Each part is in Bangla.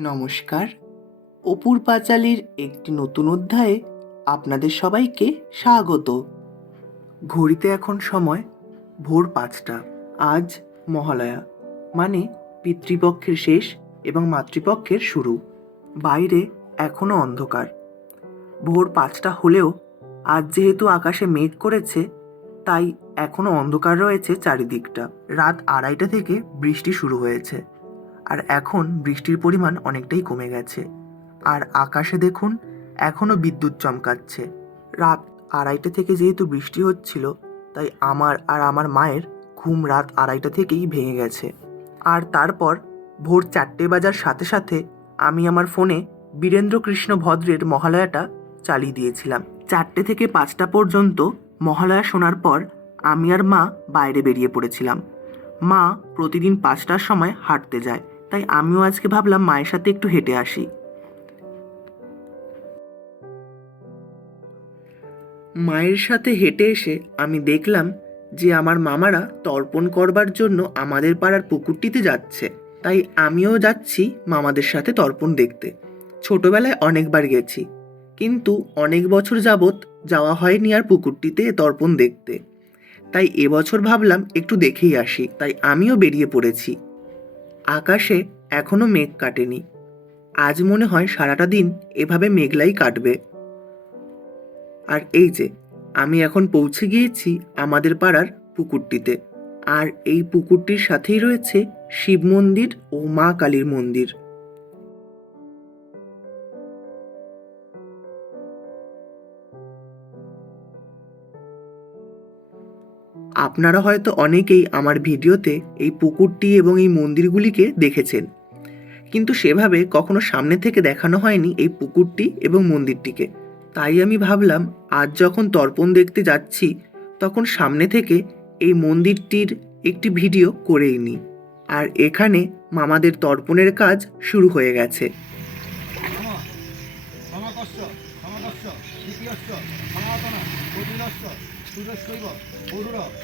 নমস্কার। অপুর পাঁচালীর একটি নতুন অধ্যায়ে আপনাদের সবাইকে স্বাগত। ঘড়িতে এখন সময় ভোর পাঁচটা। আজ মহালয়া মানে পিতৃপক্ষের শেষ এবং মাতৃপক্ষের শুরু। বাইরে এখনও অন্ধকার। ভোর পাঁচটা হলেও আজ যেহেতু আকাশে মেঘ করেছে, তাই এখনও অন্ধকার রয়েছে চারিদিকটা। রাত আড়াইটা থেকে বৃষ্টি শুরু হয়েছে। আর এখন বৃষ্টির পরিমাণ অনেকটাই কমে গেছে। আর আকাশে দেখুন এখনও বিদ্যুৎ চমকাচ্ছে। রাত আড়াইটা থেকে যেহেতু বৃষ্টি হচ্ছিল, তাই আমার আর আমার মায়ের ঘুম রাত আড়াইটা থেকেই ভেঙে গেছে। আর তারপর ভোর চারটে বাজার সাথে সাথে আমি আমার ফোনে বীরেন্দ্র কৃষ্ণ ভদ্রের মহালয়াটা চালিয়ে দিয়েছিলাম। চারটে থেকে পাঁচটা পর্যন্ত মহালয়া শোনার পর আমি আর মা বাইরে বেরিয়ে পড়েছিলাম। মা প্রতিদিন পাঁচটার সময় হাঁটতে যায়। তাই আমিও আজকে ভাবলাম মায়ের সাথে একটু হেঁটে আসি। মায়ের সাথে হেঁটে এসে আমি দেখলাম যে আমার মামারা তর্পণ করবার জন্য আমাদের পাড়ার পুকুরটিতে যাচ্ছে। তাই আমিও যাচ্ছি মামাদের সাথে তর্পণ দেখতে। ছোটবেলায় অনেকবার গেছি। কিন্তু অনেক বছর যাবৎ যাওয়া হয়নি আর পুকুরটিতে তর্পণ দেখতে। তাই এবছর ভাবলাম একটু দেখেই আসি। তাই আমিও বেরিয়ে পড়েছি। আকাশে এখনও মেঘ কাটেনি। আজ মনে হয় সারাটা দিন এভাবে মেঘলাই কাটবে। আর এই যে, আমি এখন পৌঁছে গিয়েছি আমাদের পাড়ার পুকুরটিতে। আর এই পুকুরটির সাথেই রয়েছে শিব মন্দির ও মা কালীর মন্দির। আপনারা হয়তো অনেকেই আমার ভিডিওতে এই পুকুরটি এবং এই মন্দিরগুলিকে দেখেছেন। কিন্তু সেভাবে কখনো সামনে থেকে দেখানো হয়নি এই পুকুরটি এবং মন্দিরটিকে। তাই আমি ভাবলাম, আজ যখন তর্পণ দেখতে যাচ্ছি, তখন সামনে থেকে এই মন্দিরটির একটি ভিডিও করেই নিই। আর এখানে মামাদের তর্পণের কাজ শুরু হয়ে গেছে। নমঃ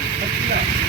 Let's do that.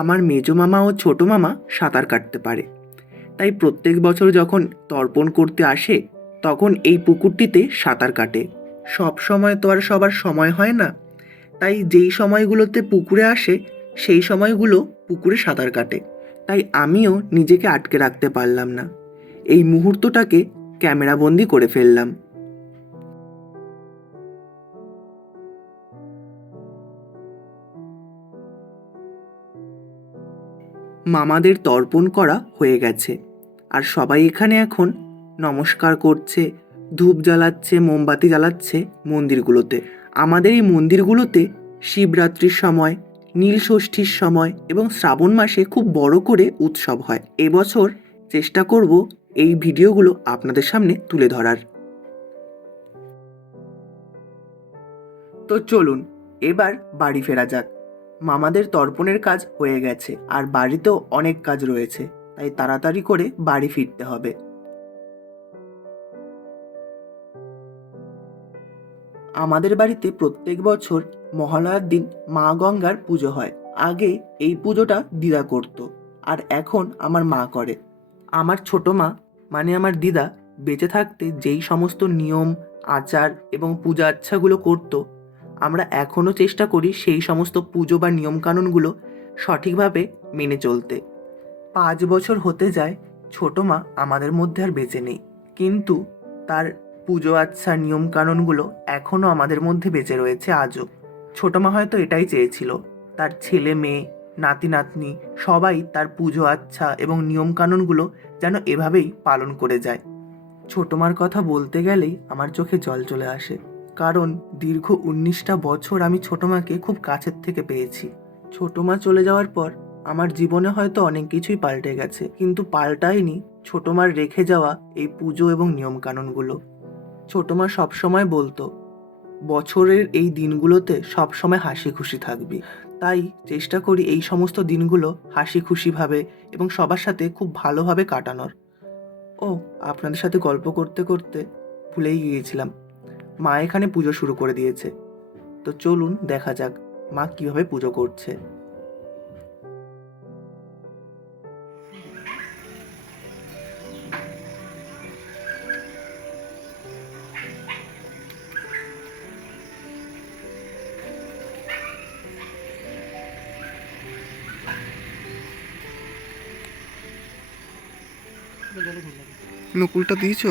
আমার মেজ মামা ও ছোট মামা সাঁতার কাটতে পারে। তাই প্রত্যেক বছর যখন তর্পণ করতে আসে, তখন এই পুকুরটিতে সাঁতার কাটে। সব সময় তো আর সবার সময় হয় না। তাই যেই সময়গুলোতে পুকুরে আসে, সেই সময়গুলো পুকুরে সাঁতার কাটে। তাই আমিও নিজেকে আটকে রাখতে পারলাম না। এই মুহূর্তটাকে ক্যামেরাবন্দি করে ফেললাম। মামাদের তর্পণ করা হয়ে গেছে। আর সবাই এখানে এখন নমস্কার করছে। ধূপ জ্বালাচ্ছে, মোমবাতি জ্বালাচ্ছে মন্দিরগুলোতে। আমাদের এই মন্দিরগুলোতে শিবরাত্রির সময়, নীল ষষ্ঠীর সময় এবং শ্রাবণ মাসে খুব বড় করে উৎসব হয়। এবছর চেষ্টা করব এই ভিডিওগুলো আপনাদের সামনে তুলে ধরার। তো চলুন, এবার বাড়ি ফেরা যাক। মামাদের তর্পণের কাজ হয়ে গেছে, আর বাড়িতেও অনেক কাজ রয়েছে, তাই তাড়াতাড়ি করে বাড়ি ফিরতে হবে। আমাদের বাড়িতে প্রত্যেক বছর মহালয়ার দিন মা গঙ্গার পুজো হয়। আগে এই পুজোটা দিদা করত, আর এখন আমার মা করে। আমার ছোট মা মানে আমার দিদা, বেঁচে থাকতে যেই সমস্ত নিয়ম, আচার এবং পূজা আচ্ছাগুলো করতো, আমরা এখনও চেষ্টা করি সেই সমস্ত পুজো বা নিয়মকানুনগুলো সঠিকভাবে মেনে চলতে। পাঁচ বছর হতে যায়, ছোট মা আমাদের মধ্যে আর বেঁচে নেই। কিন্তু তার পুজো আচ্ছা নিয়মকানুনগুলো এখনও আমাদের মধ্যে বেঁচে রয়েছে আজও। ছোট মা হয়তো এটাই চেয়েছিল। তার ছেলে, মেয়ে, নাতি, নাতনি, সবাই তার পুজো আচ্ছা এবং নিয়মকানুনগুলো যেন এভাবেই পালন করে যায়। ছোট মার কথা বলতে গেলেই আমার চোখে জল চলে আসে। কারণ দীর্ঘ উনিশটা বছর আমি ছোট মাকে খুব কাছের থেকে পেয়েছি। ছোট মা চলে যাওয়ার পর আমার জীবনে হয়তো অনেক কিছুই পাল্টে গেছে, কিন্তু পাল্টায়নি ছোট মার রেখে যাওয়া এই পুজো এবং নিয়মকানুনগুলো। ছোট মা সবসময় বলতো, বছরের এই দিনগুলোতে সবসময় হাসি খুশি থাকবি। তাই চেষ্টা করি এই সমস্ত দিনগুলো হাসি খুশিভাবে এবং সবার সাথে খুব ভালোভাবে কাটানোর। ও, আপনাদের সাথে গল্প করতে করতে ভুলেই গিয়েছিলাম। মা এখানে পুজো শুরু করে দিয়েছে। তো চলুন দেখা যাক মা কীভাবে পুজো করছে। নকুলটা দিয়েছ?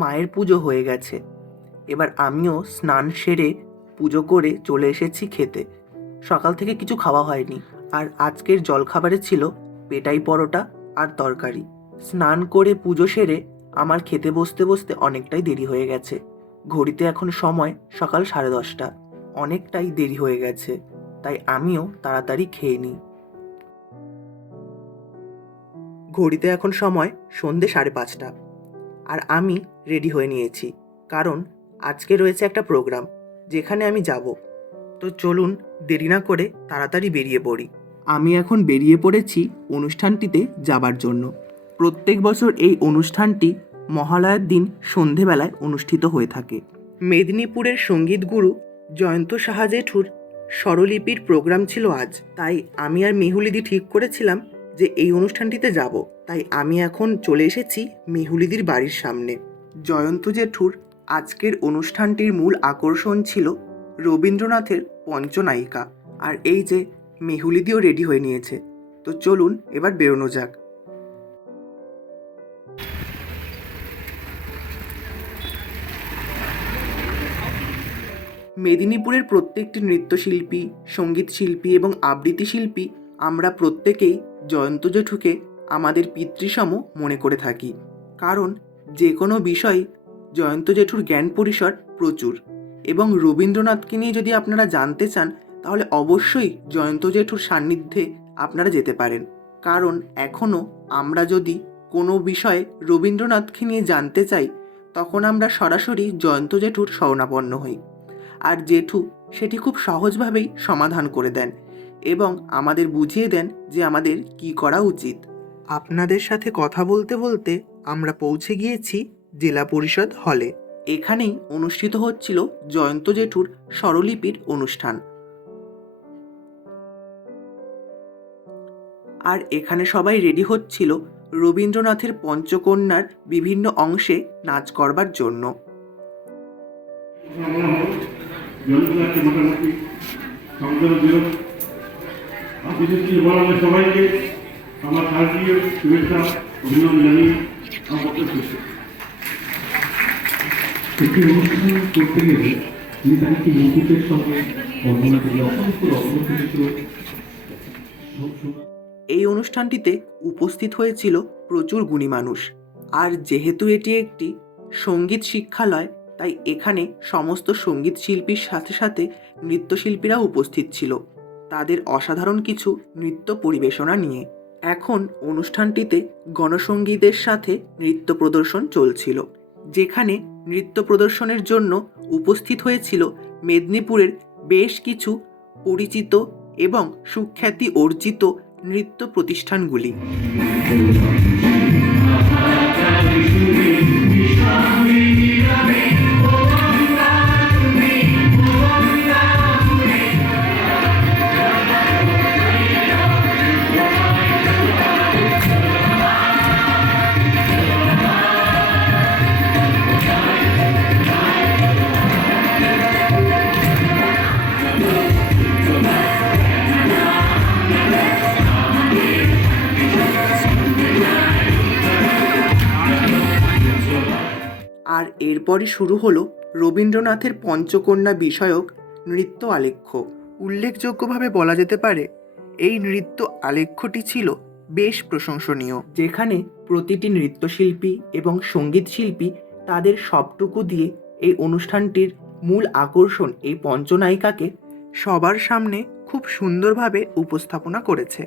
মায়ের পুজো হয়ে গেছে। এবার আমিও স্নান সেরে পুজো করে চলে এসেছি খেতে। সকাল থেকে কিছু খাওয়া হয়নি। আর আজকের জলখাবারে ছিল পেটাই পরোটা আর তরকারি। স্নান করে পুজো সেরে আমার খেতে বসতে বসতে অনেকটাই দেরি হয়ে গেছে। ঘড়িতে এখন সময় সকাল সাড়ে দশটা। অনেকটাই দেরি হয়ে গেছে। তাই আমিও তাড়াতাড়ি খেয়ে নিই। ঘড়িতে এখন সময় সন্ধে সাড়ে পাঁচটা। আর আমি রেডি হয়ে নিয়েছি। কারণ আজকে রয়েছে একটা প্রোগ্রাম। যেখানে আমি যাব। তো চলুন দেরি না করে তাড়াতাড়ি বেরিয়ে পড়ি। আমি এখন বেরিয়ে পড়েছি অনুষ্ঠানটিতে যাবার জন্য। প্রত্যেক বছর এই অনুষ্ঠানটি মহালয়ার দিন সন্ধেবেলায় অনুষ্ঠিত হয়ে থাকে। মেদিনীপুরের সংগীত গুরু জয়ন্ত সাহা জেঠুর স্বরলিপির প্রোগ্রাম ছিল আজ। তাই আমি আর মেহুলিদি ঠিক করেছিলাম যে এই অনুষ্ঠানটিতে যাব। তাই আমি এখন চলে এসেছি মেহুলিদির বাড়ির সামনে। জয়ন্ত জেঠুর আজকের অনুষ্ঠানটির মূল আকর্ষণ ছিল রবীন্দ্রনাথের পঞ্চনায়িকা। আর এই যে মেহুলিদিও রেডি হয়ে নিয়েছে। তো চলুন এবার বেরোনো যাক। মেদিনীপুরের প্রত্যেকটি নৃত্যশিল্পী সংগীত শিল্পী এবং আবৃত্তি শিল্পী আমরা প্রত্যেকেই জয়ন্ত জেঠুকে আমাদের পিতৃসম মনে করে থাকি। কারণ যে কোনো বিষয় জয়ন্ত জেঠুর জ্ঞান পরিসর প্রচুর। এবং রবীন্দ্রনাথকে নিয়ে যদি আপনারা জানতে চান, তাহলে অবশ্যই জয়ন্ত জেঠুর সান্নিধ্যে আপনারা যেতে পারেন। কারণ এখনও আমরা যদি কোনো বিষয়ে রবীন্দ্রনাথকে নিয়ে জানতে চাই, তখন আমরা সরাসরি জয়ন্ত জেঠুর শরণাপন্ন হই। আর জেঠু সেটি খুব সহজভাবেই সমাধান করে দেন এবং আমাদের বুঝিয়ে দেন যে আমাদের কি করা উচিত। আপনাদের সাথে কথা বলতে বলতে আমরা পৌঁছে গিয়েছি জেলা পরিষদ হলে। এখানেই অনুষ্ঠিত হচ্ছিল জয়ন্ত জেঠুর স্বরলিপির অনুষ্ঠান। আর এখানে সবাই রেডি হচ্ছিল রবীন্দ্রনাথের পঞ্চকন্যার বিভিন্ন অংশে নাচ করবার জন্য। অভিনন্দন জানিয়ে আমার বক্তব্য শেষ করছি। একটি অনুষ্ঠান করতে গেলে তিনি তার একটি সঙ্গে বর্ণনা অসংখ্য এই অনুষ্ঠানটিতে উপস্থিত হয়েছিল প্রচুর গুণী মানুষ। আর যেহেতু এটি একটি সংগীত শিক্ষালয়, তাই এখানে সমস্ত সংগীত শিল্পীর সাথে সাথে নৃত্যশিল্পীরাও উপস্থিত ছিল। তাদের অসাধারণ কিছু নৃত্য পরিবেশনা নিয়ে। এখন অনুষ্ঠানটিতে গণসঙ্গীতের সাথে নৃত্য প্রদর্শন চলছিল, যেখানে নৃত্য প্রদর্শনের জন্য উপস্থিত হয়েছিল মেদিনীপুরের বেশ কিছু পরিচিত এবং সুখ্যাতি অর্জিত নৃত্য প্রতিষ্ঠানগুলি। এরপরই শুরু হলো রবীন্দ্রনাথের পঞ্চকন্যা বিষয়ক নৃত্য আলেখ্য। উল্লেখযোগ্যভাবে বলা যেতে পারে, এই নৃত্য আলেখ্যটি ছিল বেশ প্রশংসনীয়, যেখানে প্রতিটি নৃত্যশিল্পী এবং সংগীত শিল্পী তাদের সবটুকু দিয়ে এই অনুষ্ঠানটির মূল আকর্ষণ এই পঞ্চনায়িকাকে সবার সামনে খুব সুন্দরভাবে উপস্থাপনা করেছে।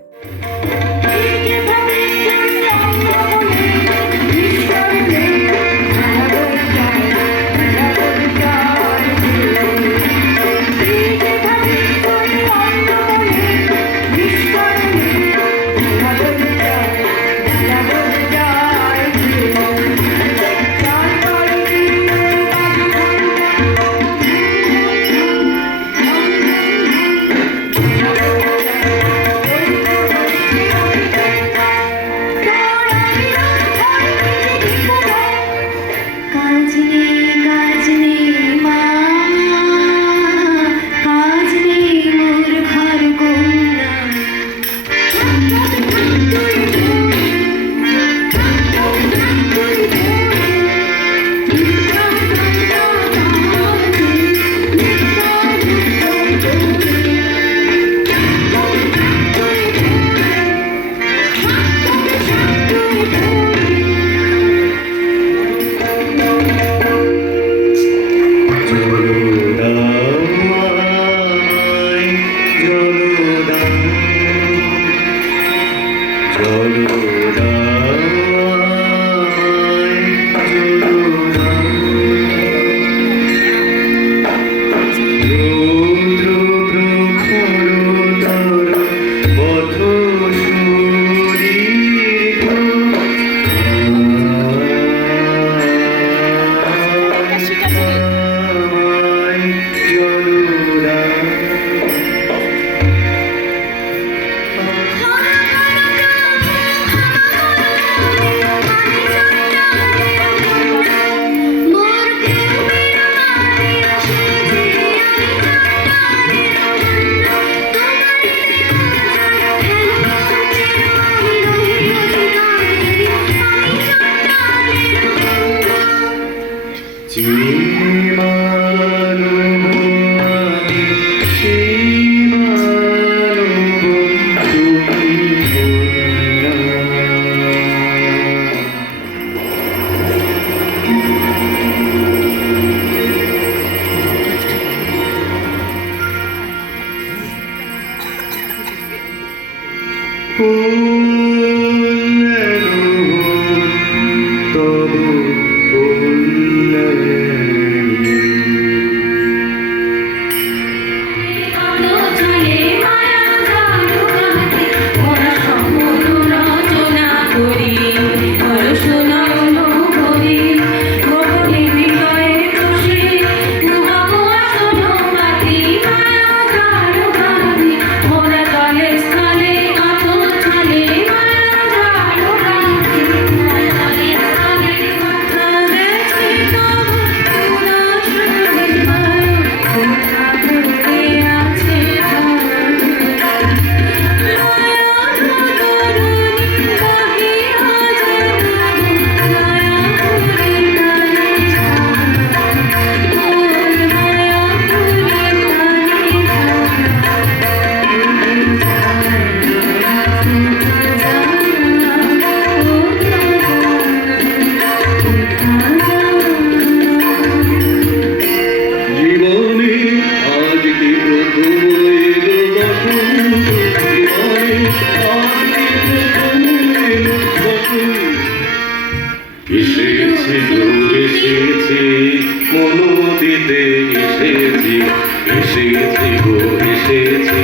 এসেছি গো এসেছি।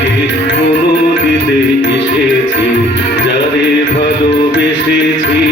অনুদিতে এসেছি যারে ভালোবেসেছি।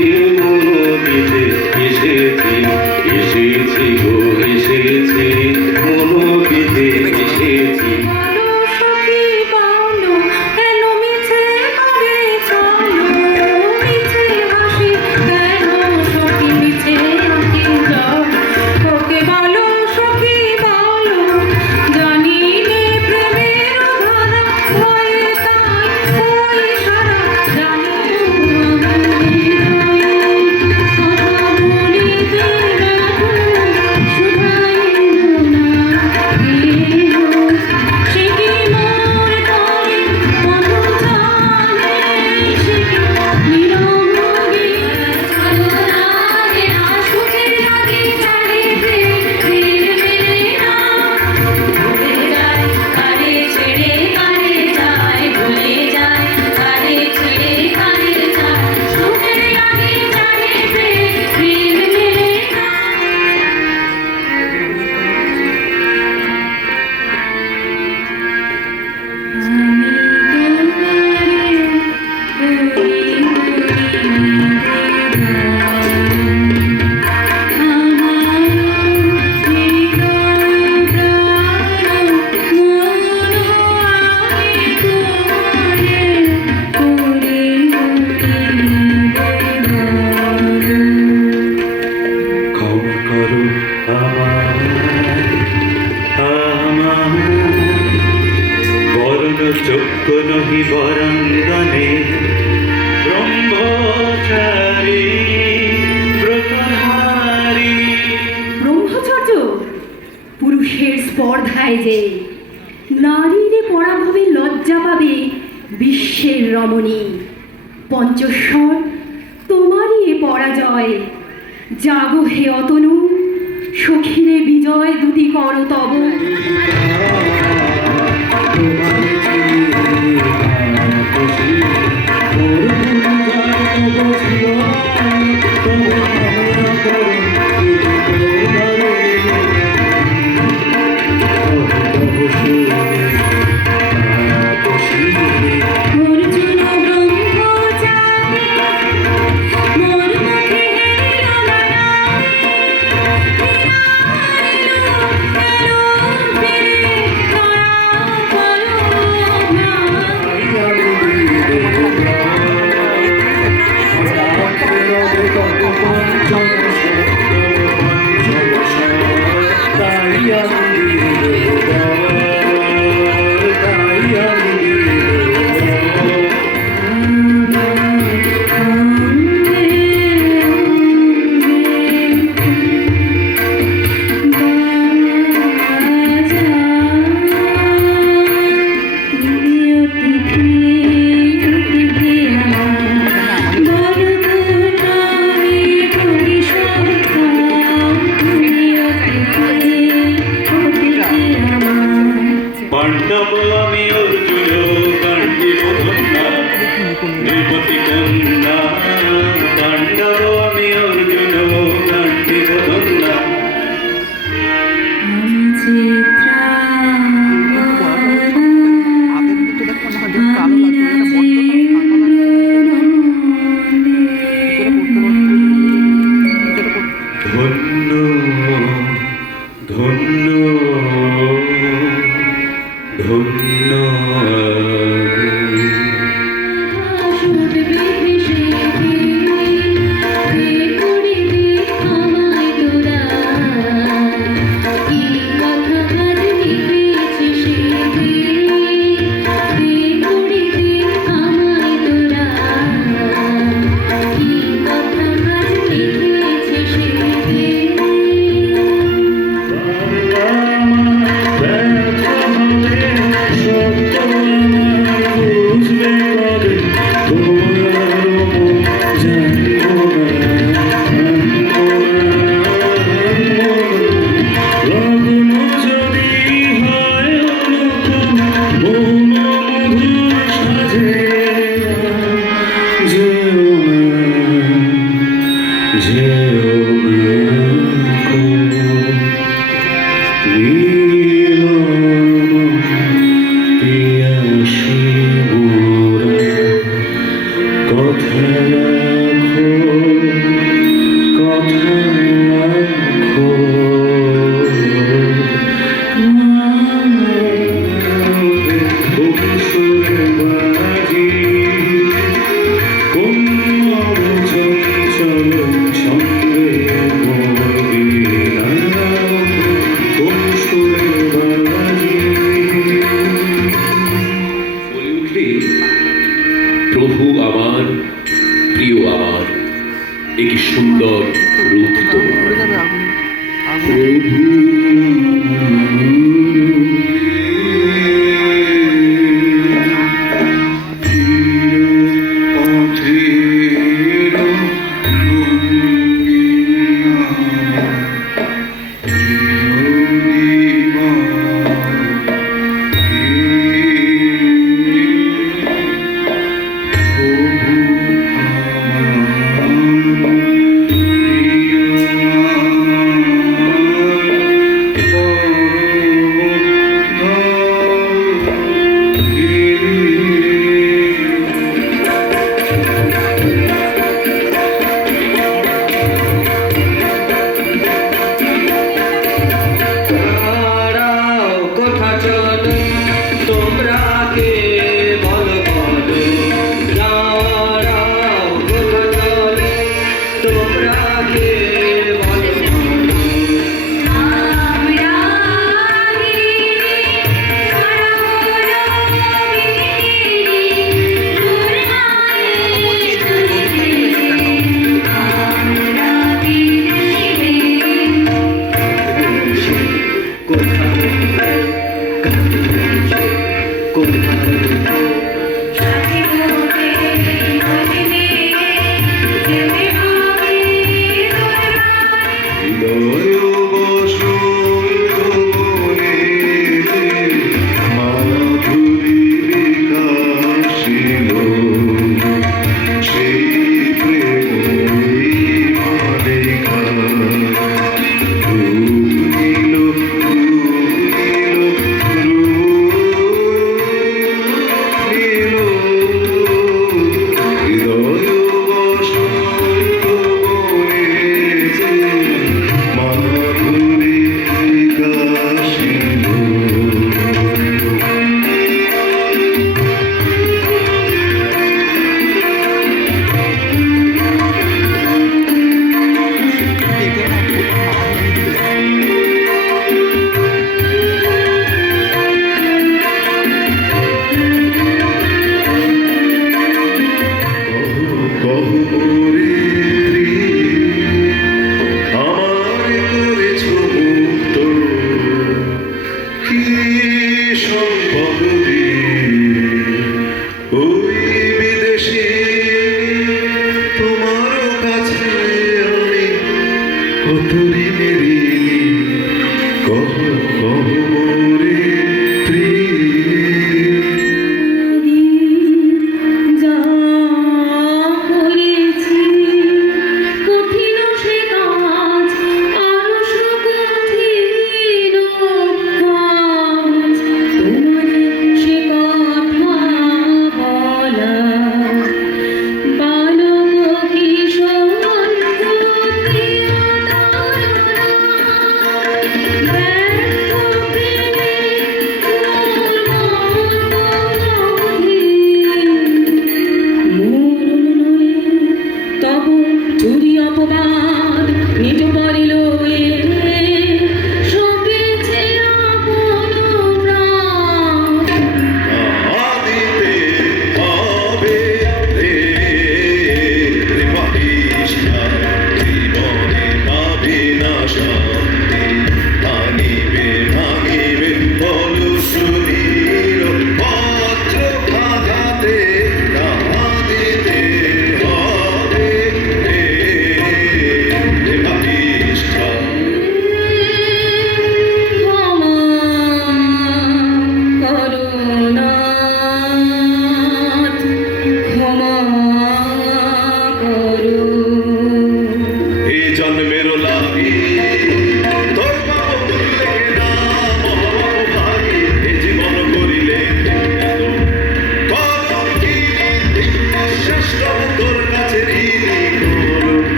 দিনের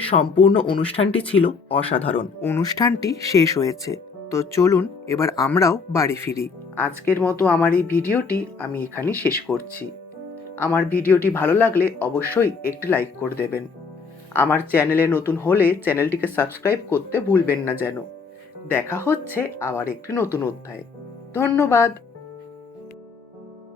আজকের সম্পূর্ণ অনুষ্ঠানটি ছিল অসাধারণ। অনুষ্ঠানটি শেষ হয়েছে। তো চলুন এবার আমরাও বাড়ি ফিরি। আজকের মতো আমার এই ভিডিওটি আমি এখানে শেষ করছি। আমার ভিডিওটি ভালো লাগলে অবশ্যই একটি লাইক করে দেবেন। আমার চ্যানেলে নতুন হলে চ্যানেলটিকে সাবস্ক্রাইব করতে ভুলবেন না যেন। দেখা হচ্ছে আবার একটি নতুন অধ্যায়। ধন্যবাদ।